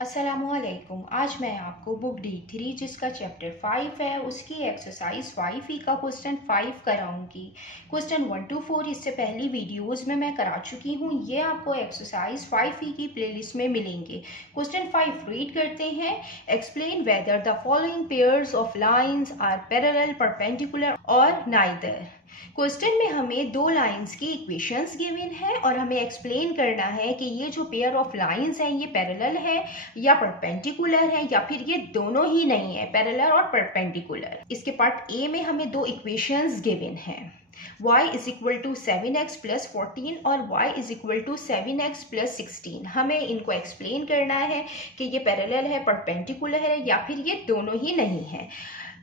अस्सलामुअलैकुम। आज मैं आपको बुक D3 जिसका चैप्टर 5 है उसकी एक्सरसाइज 5E का क्वेश्चन 5 कराऊंगी। क्वेश्चन 1 to 4 इससे पहली वीडियोस में मैं करा चुकी हूँ। ये आपको एक्सरसाइज 5E की प्लेलिस्ट में मिलेंगे। क्वेश्चन 5 रीड करते हैं। Explain whether the following pairs of lines are parallel, perpendicular और नाइदर। क्वेश्चन में हमें दो लाइंस की इक्वेशंस गिवन है और हमें एक्सप्लेन करना है कि ये जो पेयर ऑफ लाइंस हैं ये पैरेलल है या परपेंडिकुलर है या फिर ये दोनों ही नहीं है, पैरेलल और परपेंडिकुलर। इसके पार्ट ए में हमें दो इक्वेशंस गिवन है, y is equal to 7x plus 14 और y is equal to 7x plus 16। हमें इनको एक्सप्लेन करना है कि ये पैरेलल है, परपेंडिकुलर है या फिर ये दोनों ही नहीं है।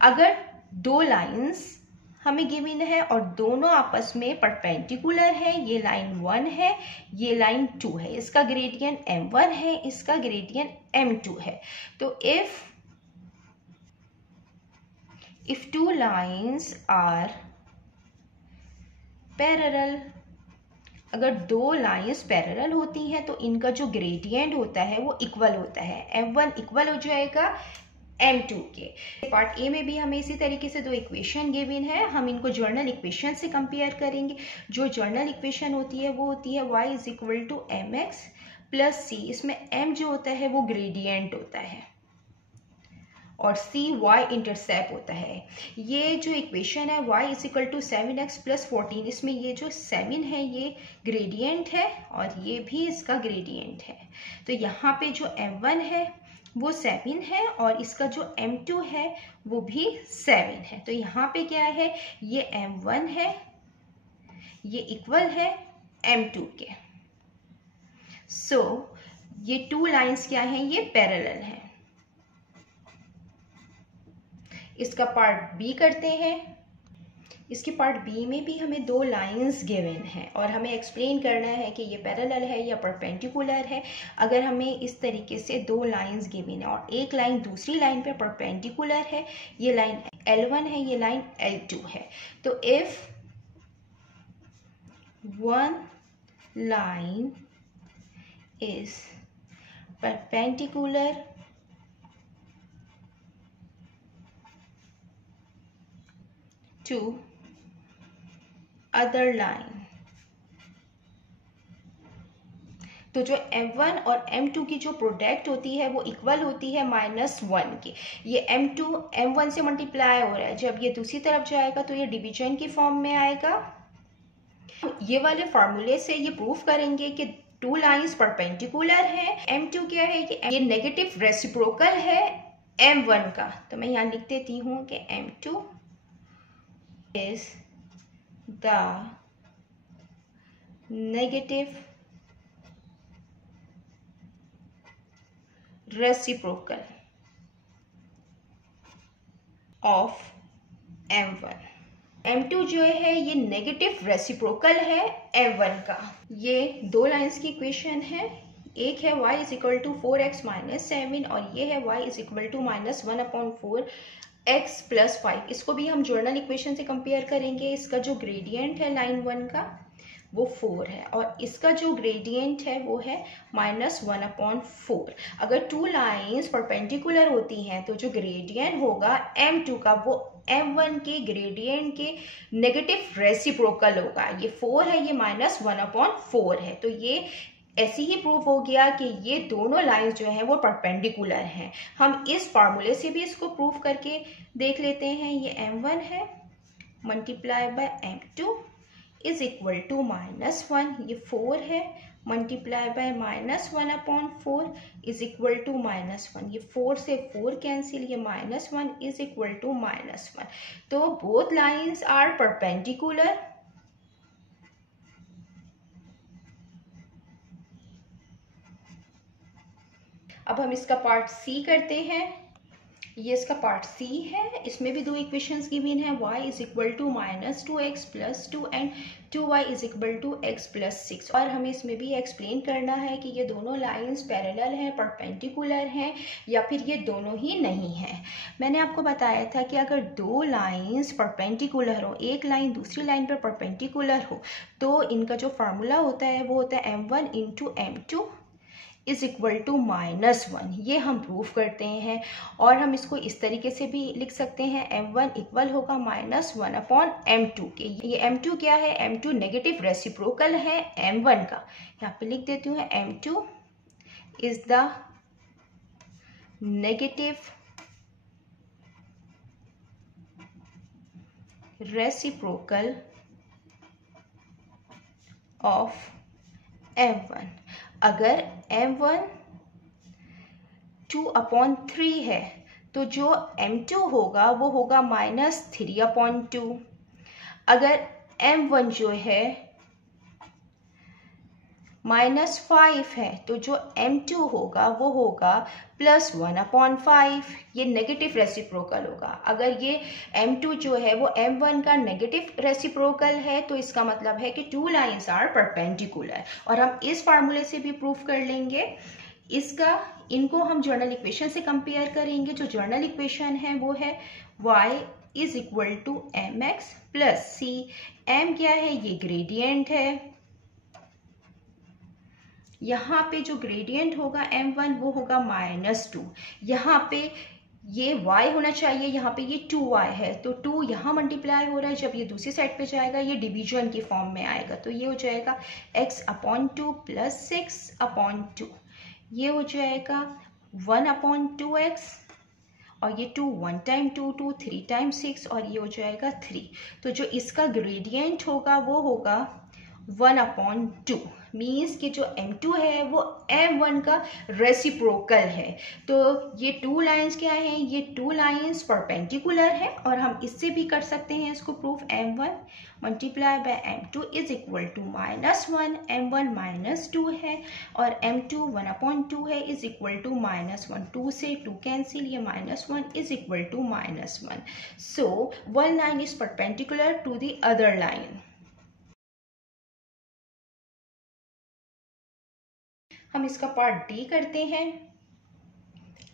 अगर दो लाइंस हमें गिवन है और दोनों आपस में परपेंडिकुलर है, ये लाइन 1 है, ये लाइन 2 है, इसका ग्रेडियंट m1 है, इसका ग्रेडियंट m2 है। तो if two lines are parallel, अगर दो लाइंस पैरेलल होती हैं तो इनका जो ग्रेडियंट होता है वो इक्वल होता है। m1 इक्वल हो जाएगा m2 के। पार्ट ए में भी हमें इसी तरीके से दो इक्वेशन गिवन है, हम इनको जर्नल इक्वेशन से कंपेयर करेंगे। जो जर्नल इक्वेशन होती है वो होती है y is equal to mx plus c। इसमें m जो होता है वो ग्रेडियंट होता है और c y इंटरसेप्ट होता है। ये जो इक्वेशन है y is equal to 7x plus 14, इसमें ये जो 7 है ये ग्रेडियंट है और ये भी इसका ग्रेडियंट है। तो यहाँ पे जो m1 है वो 7 है और इसका जो m2 है वो भी 7 है। तो यहाँ पे क्या है, ये m1 है, ये इक्वल है m2 के। सो ये टू लाइंस क्या हैं, ये पैरेलल हैं। इसका पार्ट बी करते हैं। इसके पार्ट बी में भी हमें दो लाइंस गिवन है और हमें एक्सप्लेन करना है कि ये पैरेलल है या परपेंडिकुलर है। अगर हमें इस तरीके से दो लाइंस गिवन है और एक लाइन दूसरी लाइन पे परपेंडिकुलर है, ये लाइन L1 है, ये लाइन L2 है। तो if one line is perpendicular to other line, तो जो m1 और m2 की जो प्रोडक्ट होती है वो इक्वल होती है -1 के। ये m2 m1 से मल्टीप्लाई हो रहा है, जब ये दूसरी तरफ जाएगा तो ये डिवीजन की फॉर्म में आएगा। ये वाले फार्मूले से ये प्रूफ करेंगे कि टू लाइंस परपेंडिकुलर है। m2 क्या है कि ये नेगेटिव रेसिप्रोकल है m1 का। तो मैं यहाँ लिख देती हूँ कि m2 is the negative reciprocal of m1। m2 जो है ये नेगेटिव रेसिप्रोकल है m1 का। ये दो लाइंस की इक्वेशन है, एक है y is equal to 4x minus 7 और ये है y is equal to -1/4 x plus 5। इसको भी हम जर्नल इक्वेशन से कंपेयर करेंगे। इसका जो ग्रेडियंट है लाइन 1 का वो 4 है और इसका जो ग्रेडियंट है वो है -1/4। अगर टू लाइंस परपेंडिकुलर होती हैं तो जो ग्रेडियंट होगा m2 का वो m1 के ग्रेडियंट के नेगेटिव रेसिप्रोकल होगा। ये 4 है, ये -1/4 है। तो ये ऐसे ही प्रूफ हो गया कि ये दोनों लाइंस जो हैं वो परपेंडिकुलर हैं। हम इस फार्मूले से भी इसको प्रूफ करके देख लेते हैं। ये m1 है multiply by m2 is equal to -1, ये 4 है multiply by -1/4 is equal to -1, ये 4 से 4 कैंसिल, ये -1 इज इक्वल टू -1। तो बोथ लाइंस आर परपेंडिकुलर। अब हम इसका पार्ट सी करते हैं। ये इसका पार्ट सी है, इसमें भी दो इक्वेशंस गिवन है, y is equal to -2x plus 2 and 2y is equal to x plus 6। और हमें इसमें भी एक्सप्लेन करना है कि ये दोनों लाइंस पैरेलल हैं, परपेंडिकुलर हैं या फिर ये दोनों ही नहीं हैं। मैंने आपको बताया था कि अगर दो लाइंस परपेंडिकुलर हो, एक लाइन दूसरी लाइन पर परपेंडिकुलर हो, तो इनका जो फार्मूला होता है वो होता है m1 into m2 is equal to -1, ये हम प्रूव करते हैं। और हम इसको इस तरीके से भी लिख सकते हैं, m1 इक्वल होगा -1 अपॉन m2 के। ये m2 क्या है, m2 नेगेटिव रेसिप्रोकल है m1 का। यहाँ पे लिख देती हूँ, m2 is the negative reciprocal of m1। अगर m1 2/3 है तो जो m2 होगा वो होगा -3/2। अगर m1 जो है -5 है तो जो m2 होगा वो होगा +1/5। ये नेगेटिव रेसिप्रोकल होगा। अगर ये m2 जो है वो m1 का नेगेटिव रेसिप्रोकल है तो इसका मतलब है कि टू लाइंस आर परपेंडिकुलर। और हम इस फार्मूले से भी प्रूफ कर लेंगे। इनको हम जर्नल इक्वेशन से कंपेयर करेंगे। जो जर्नल इक्वेशन है वो है y is equal to mx plus c। m क्या है, ये ग्रेडियंट है। यहाँ पे जो ग्रेडियंट होगा m1 वो होगा -2। यहाँ पे ये y होना चाहिए, यहाँ पे ये 2y है तो 2 यहाँ मल्टीप्लाई हो रहा है। जब ये दूसरी साइड पे जाएगा ये डिवीजन की फॉर्म में आएगा तो ये हो जाएगा x/2 प्लस 6/2। ये हो जाएगा 1/2x और ये 2 1 टाइम 2 2 3 टाइम 6 और ये हो जाएगा 3। तो जो इसका ग्रेडियंट होगा वो होगा 1/2। मीन्स कि जो m2 है वो m1 का रेसिप्रोकल है। तो ये टू लाइंस क्या हैं, ये टू लाइंस परपेंडिकुलर है। और हम इससे भी कर सकते हैं इसको proof, m1 multiply by m2 is equal to -1। m1 -2 है और m2 1/2 है इज इक्वल टू -1। 2 से 2 कैंसिल, ये -1 is equal to -1। So one line is perpendicular to the other line. हम इसका पार्ट डी करते हैं।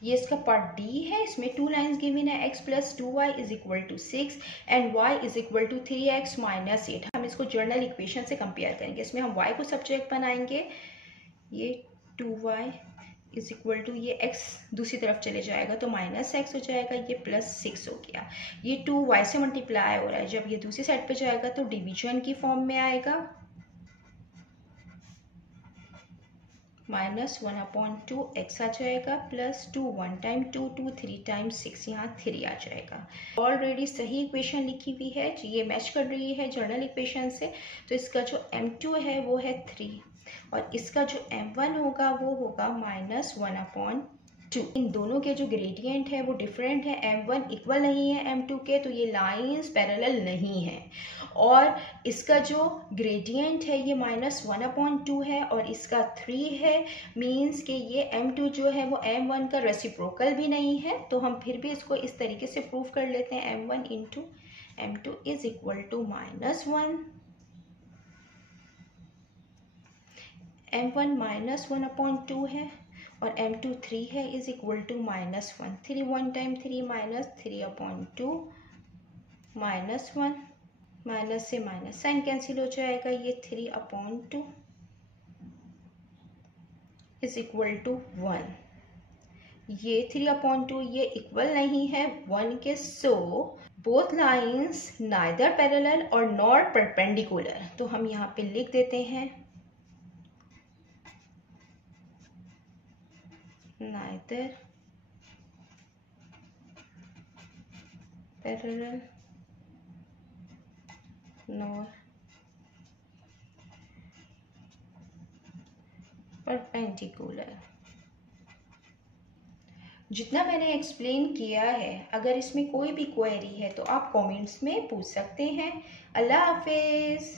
ये इसका पार्ट डी है। इसमें टू लाइंस गिवन है, x + 2y is equal to 6 and y is equal to 3x - 8। हम इसको जर्नल इक्वेशन से कंपेयर करेंगे। इसमें हम y को सब्जेक्ट बनाएंगे। ये 2y इज इक्वल टू, ये x दूसरी तरफ चले जाएगा तो -x हो जाएगा, ये +6 हो गया। ये 2y से मल्टीप्लाई हो रहा है, जब ये दूसरी साइड पे जाएगा तो डिवीजन की फॉर्म में आएगा। -1/2 x आ जाएगा प्लस 2 1 टाइम 2 2 3 टाइम 6, यहाँ 3 आ जाएगा। ऑलरेडी सही इक्वेशन लिखी हुई है, ये मैच कर रही है जर्नल इक्वेशन से। तो इसका जो m2 है वो है 3 और इसका जो m1 होगा वो होगा -1/2। इन दोनों के जो ग्रेडियंट है वो डिफरेंट है, m1 इक्वल नहीं है m2 के, तो ये लाइंस पैरेलल नहीं है। और इसका जो ग्रेडियंट है ये -1/2 है और इसका 3 है। मींस कि ये m2 जो है वो m1 का रेसिप्रोकल भी नहीं है। तो हम फिर भी इसको इस तरीके से प्रूव कर लेते हैं, m1 into m2 is equal to -1। m1 -1/2 है और m2 3 है is equal to -1। 3 1 time 3 -3/2 -1, minus से माइनस साइन कैंसिल हो जाएगा, ये 3/2 इज इक्वल टू 1। ये 3/2 ये इक्वल नहीं है 1 के। So both lines neither parallel और नॉर परपेंडिकुलर। तो हम यहाँ पे लिख देते हैं neither parallel nor perpendicular। जितना मैंने एक्सप्लेन किया है, अगर इसमें कोई भी क्वेरी है तो आप कमेंट्स में पूछ सकते हैं। अल्लाह हाफिज़।